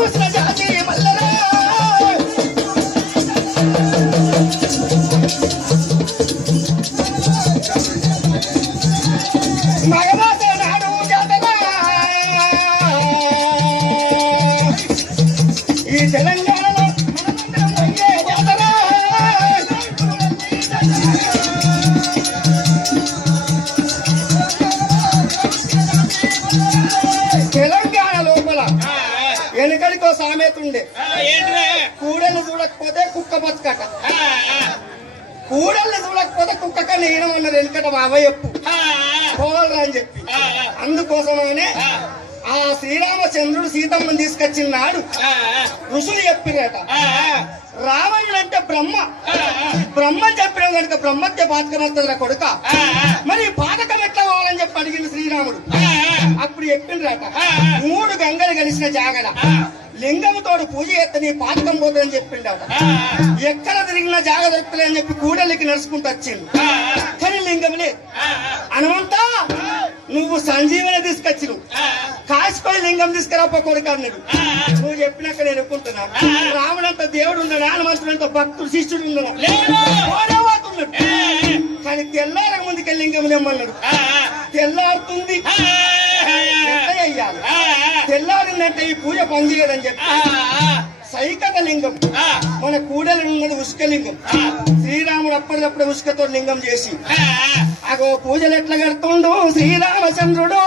Who's సామెత ఉండే. ఏంటిదే? కూడలు చూడకపోతే కుక్క బతుకట. కూడల్ని చూడకపోతే కుక్క కన్నా ఈయనం అన్నది వెనకట బాబాయ్ చెప్పు. పోవాలరా అని చెప్పి. అందుకోసమనే ఆ. శ్రీరామచంద్రుడు సీతమ్మని తీసుకొచ్చిన నాడు ఋషులు చెప్పిరట. రావణుడు అంటే బ్రహ్మ. బ్రహ్మ చెప్పిన కనుక బ్రహ్మత్య పాతకం వస్తుందిరా కొడుక. మరి పాతకం ఎట్లా కావాలని చెప్పి అడిగింది శ్రీరాముడు అప్పుడు చెప్పిండ్రట మూడు గంగలు కలిసిన జాగల. లింగంతోడు పూజ చేస్తే నీ పాతకం పోతుందని చెప్పిండట ఎక్కడ తిరిగినా జాగ దొరుకుతుంది అని చెప్పి కూడలికి నడుచుకుంటూ వచ్చింది కానీ లింగం లేదు. హనుమంతా నువ్వు సంజీవని తీసుకొచ్చిను కాసిపోయి లింగం తీసుకురాపో కొడుకు అన్నాడు. నువ్వు చెప్పినాక నేను ఒప్పుకుంటున్నా రాముడంత దేవుడు ఉండడా హనుమంతుడంత భక్తుడు శిష్యుడు ఉండడా పోనేవాతున్నాడు కానీ తెల్లారక ముందుకే లింగం నిమ్మన్నాడు తెల్లారుతుంది. తెల్లారిందంటే ఈ పూజ పనిచేయదని చెప్పి. సైకత లింగం మన కూడలు ఉన్నది ఉసుక లింగం శ్రీరాముడు అప్పటికప్పుడు ఉసుకతో లింగం చేసి. అగో పూజలు ఎట్లా కడుతుండు శ్రీరామచంద్రుడు.